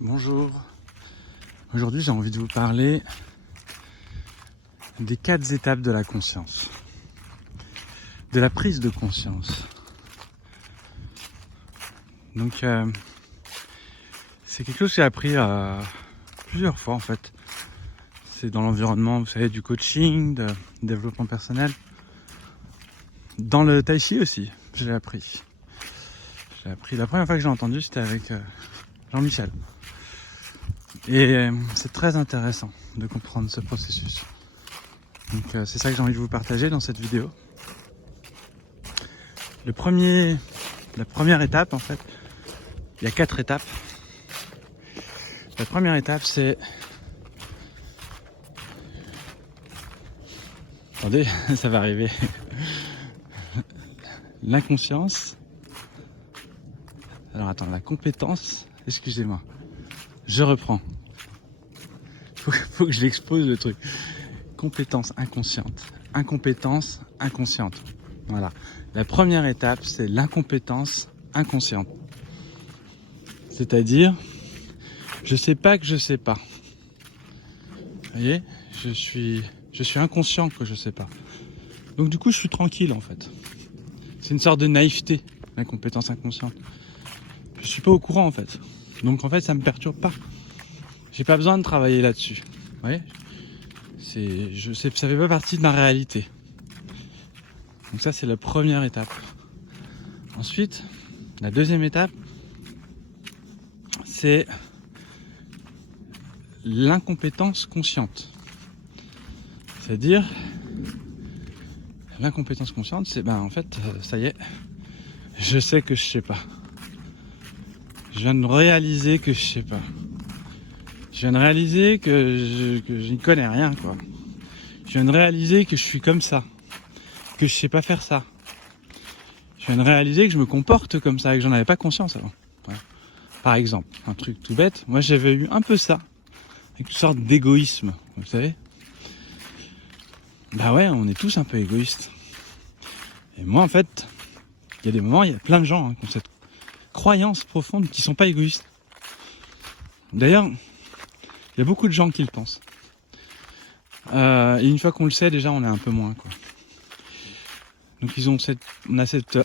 Bonjour, aujourd'hui j'ai envie de vous parler des 4 étapes de la conscience, de la prise de conscience. Donc c'est quelque chose que j'ai appris plusieurs fois en fait. C'est dans l'environnement, vous savez, du coaching, de développement personnel. Dans le tai chi aussi, je l'ai appris. La première fois que j'ai entendu, c'était avec Jean-Michel. Et c'est très intéressant de comprendre ce processus. Donc c'est ça que j'ai envie de vous partager dans cette vidéo. La première étape en fait, il y a 4 étapes. La première étape c'est... Attendez, ça va arriver. L'inconscience. Alors attends, la compétence, excusez-moi. Je reprends. Faut que je l'expose le truc. Compétence inconsciente. Incompétence inconsciente. Voilà. La première étape, c'est l'incompétence inconsciente. C'est-à-dire, je sais pas que je sais pas. Vous voyez, je suis inconscient que je sais pas. Donc du coup, je suis tranquille en fait. C'est une sorte de naïveté, l'incompétence inconsciente. Je suis pas au courant en fait. Donc en fait, ça me perturbe pas. J'ai pas besoin de travailler là-dessus. Vous voyez, ça fait pas partie de ma réalité. Donc ça, c'est la première étape. Ensuite, la deuxième étape, c'est l'incompétence consciente. C'est-à-dire, l'incompétence consciente, c'est en fait, ça y est, je sais que je sais pas. Je viens de réaliser que je sais pas. Je viens de réaliser que je n'y connais rien, quoi. Je viens de réaliser que je suis comme ça, que je sais pas faire ça. Je viens de réaliser que je me comporte comme ça et que j'en avais pas conscience avant. Voilà. Par exemple, un truc tout bête, moi j'avais eu un peu ça, avec une sorte d'égoïsme, vous savez. Bah ouais, on est tous un peu égoïstes. Et moi en fait, il y a des moments, il y a plein de gens qui ont cette croyance profonde qui sont pas égoïstes. D'ailleurs, il y a beaucoup de gens qui le pensent. Et une fois qu'on le sait, déjà, on est un peu moins, quoi. Donc on a cette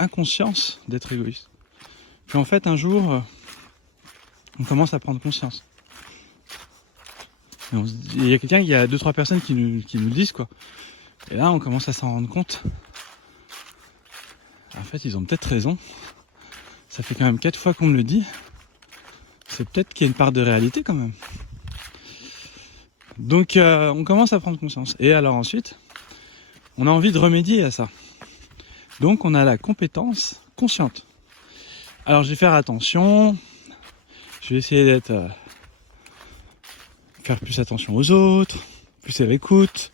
inconscience d'être égoïste. Puis en fait, un jour, on commence à prendre conscience. Et il y a il y a 2-3 personnes qui nous le disent, quoi. Et là, on commence à s'en rendre compte. En fait, ils ont peut-être raison. Ça fait quand même 4 fois qu'on me le dit. C'est peut-être qu'il y a une part de réalité quand même. Donc on commence à prendre conscience. Et alors ensuite, on a envie de remédier à ça. Donc on a la compétence consciente. Alors je vais faire attention. Je vais essayer faire plus attention aux autres, plus à l'écoute.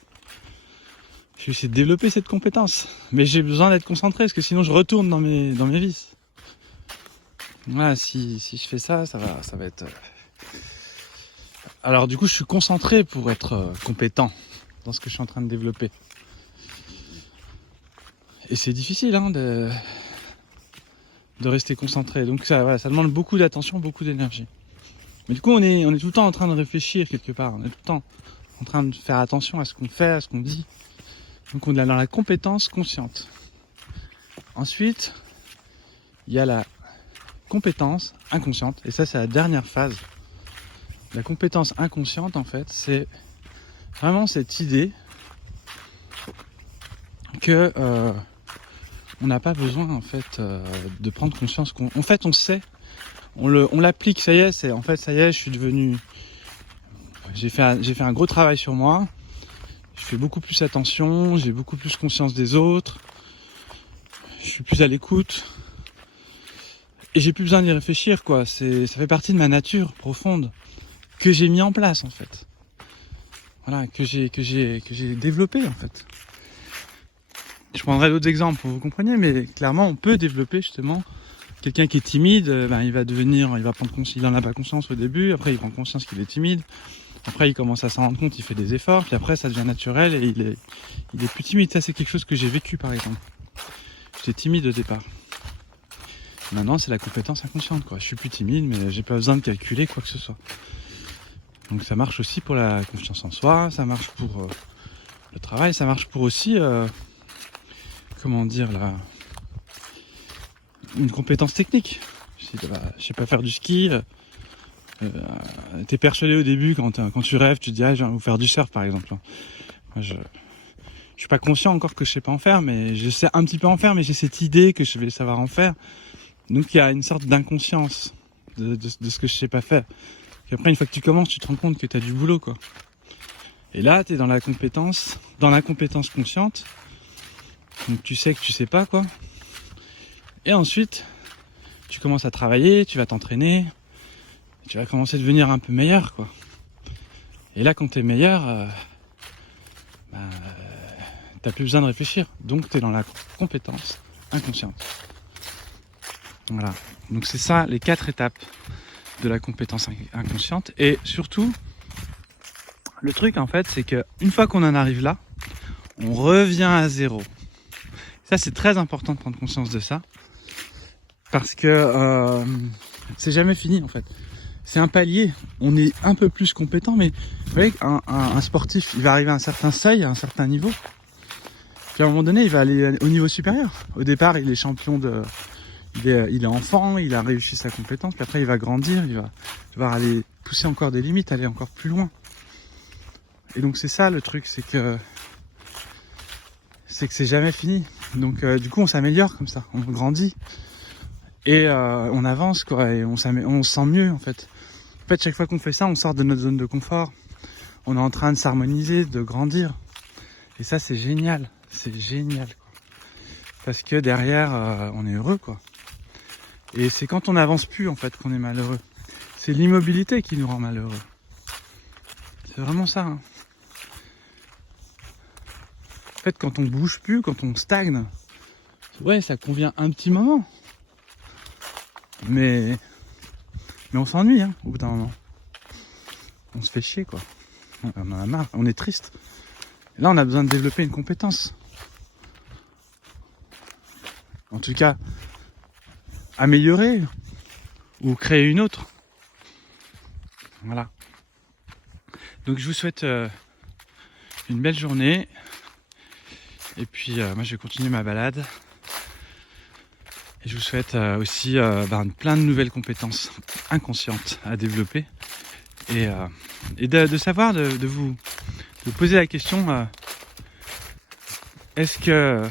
Je vais essayer de développer cette compétence. Mais j'ai besoin d'être concentré parce que sinon je retourne dans mes vices. Voilà, si je fais ça, ça va être... Alors du coup, je suis concentré pour être compétent dans ce que je suis en train de développer. Et c'est difficile de rester concentré. Donc ça demande beaucoup d'attention, beaucoup d'énergie. Mais du coup, on est tout le temps en train de réfléchir quelque part. On est tout le temps en train de faire attention à ce qu'on fait, à ce qu'on dit. Donc on est dans la compétence consciente. Ensuite, il y a la compétence inconsciente. Et ça, c'est la dernière phase. La compétence inconsciente, en fait, c'est vraiment cette idée que on n'a pas besoin, en fait, de prendre conscience. En fait, on sait, on l'applique. Ça y est, je suis devenu. J'ai fait un gros travail sur moi. Je fais beaucoup plus attention. J'ai beaucoup plus conscience des autres. Je suis plus à l'écoute. Et j'ai plus besoin d'y réfléchir, quoi. Ça fait partie de ma nature profonde que j'ai mis en place, en fait. Voilà, que j'ai développé, en fait. Je prendrai d'autres exemples pour que vous compreniez, mais clairement, on peut développer justement quelqu'un qui est timide. Il va prendre conscience, il en a pas conscience au début. Après, il prend conscience qu'il est timide. Après, il commence à s'en rendre compte, il fait des efforts. Puis après, ça devient naturel et il est plus timide. Ça, c'est quelque chose que j'ai vécu, par exemple. J'étais timide au départ. Maintenant, c'est la compétence inconsciente, quoi. Je suis plus timide, mais j'ai pas besoin de calculer quoi que ce soit. Donc ça marche aussi pour la confiance en soi, ça marche pour le travail, ça marche pour aussi, comment dire, une compétence technique. Je sais pas faire du ski. T'es persuadé au début quand tu rêves, tu te dis ah, je vais faire du surf par exemple. Moi, je suis pas conscient encore que je sais pas en faire, mais je sais un petit peu en faire, mais j'ai cette idée que je vais savoir en faire. Donc il y a une sorte d'inconscience de ce que je sais pas faire. Et après, une fois que tu commences, tu te rends compte que tu as du boulot, quoi. Et là, tu es dans la compétence consciente. Donc tu sais que tu sais pas, quoi. Et ensuite, tu commences à travailler, tu vas t'entraîner, tu vas commencer à devenir un peu meilleur, quoi. Et là, quand tu es meilleur, t'as plus besoin de réfléchir. Donc tu es dans la compétence inconsciente. Voilà. Donc c'est ça, les 4 étapes de la compétence inconsciente. Et surtout, le truc en fait, c'est que une fois qu'on en arrive là, on revient à zéro. Ça, c'est très important de prendre conscience de ça, parce que c'est jamais fini en fait. C'est un palier. On est un peu plus compétent, mais vous voyez, un sportif, il va arriver à un certain seuil, à un certain niveau. Puis à un moment donné, il va aller au niveau supérieur. Au départ, il est champion il est enfant, il a réussi sa compétence, puis après il va grandir, il va devoir aller pousser encore des limites, aller encore plus loin. Et donc c'est ça le truc, c'est que c'est jamais fini. Donc du coup on s'améliore comme ça, on grandit et on avance quoi, et on se sent mieux en fait. En fait chaque fois qu'on fait ça, on sort de notre zone de confort, on est en train de s'harmoniser, de grandir. Et ça c'est génial quoi. Parce que derrière on est heureux quoi. Et c'est quand on n'avance plus en fait qu'on est malheureux. C'est l'immobilité qui nous rend malheureux. C'est vraiment ça. Hein. En fait, quand on bouge plus, quand on stagne, ouais, ça convient un petit moment. Mais on s'ennuie, hein, au bout d'un moment. On se fait chier, quoi. On en a marre, on est triste. Et là, on a besoin de développer une compétence. En tout cas, améliorer ou créer une autre. Voilà. Donc je vous souhaite une belle journée. Et puis moi je vais continuer ma balade. Et je vous souhaite aussi plein de nouvelles compétences inconscientes à développer. Et de savoir, de vous poser la question, est-ce que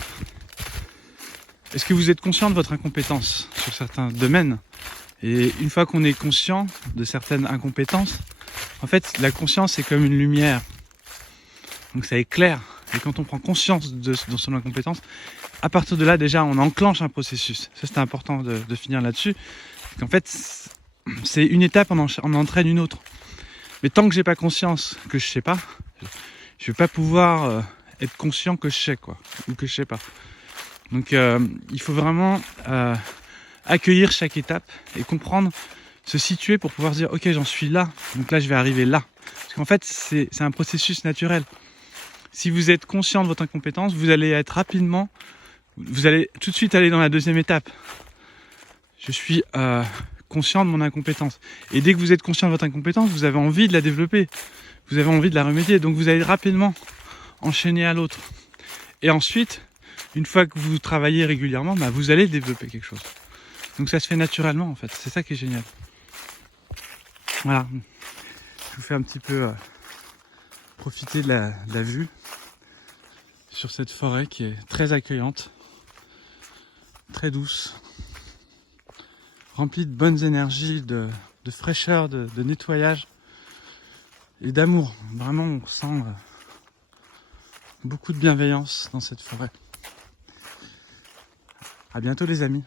vous êtes conscient de votre incompétence sur certains domaines? Et une fois qu'on est conscient de certaines incompétences, en fait, la conscience, c'est comme une lumière. Donc ça éclaire. Et quand on prend conscience de son incompétence, à partir de là, déjà, on enclenche un processus. Ça, c'était important de finir là-dessus. En fait, c'est une étape, on entraîne une autre. Mais tant que j'ai pas conscience que je sais pas, je vais pas pouvoir être conscient que je sais, quoi. Ou que je sais pas. Donc, il faut vraiment accueillir chaque étape et comprendre, se situer pour pouvoir dire ok, j'en suis là, donc là je vais arriver là. Parce qu'en fait c'est un processus naturel. Si vous êtes conscient de votre incompétence, vous allez tout de suite aller dans la deuxième étape. Je suis conscient de mon incompétence. Et dès que vous êtes conscient de votre incompétence, vous avez envie de la développer, vous avez envie de la remédier, donc vous allez rapidement enchaîner à l'autre. Et ensuite, une fois que vous travaillez régulièrement, vous allez développer quelque chose. Donc ça se fait naturellement en fait, c'est ça qui est génial. Voilà, je vous fais un petit peu profiter de la vue sur cette forêt qui est très accueillante, très douce, remplie de bonnes énergies, de fraîcheur, de nettoyage et d'amour. Vraiment, on ressent beaucoup de bienveillance dans cette forêt. À bientôt les amis.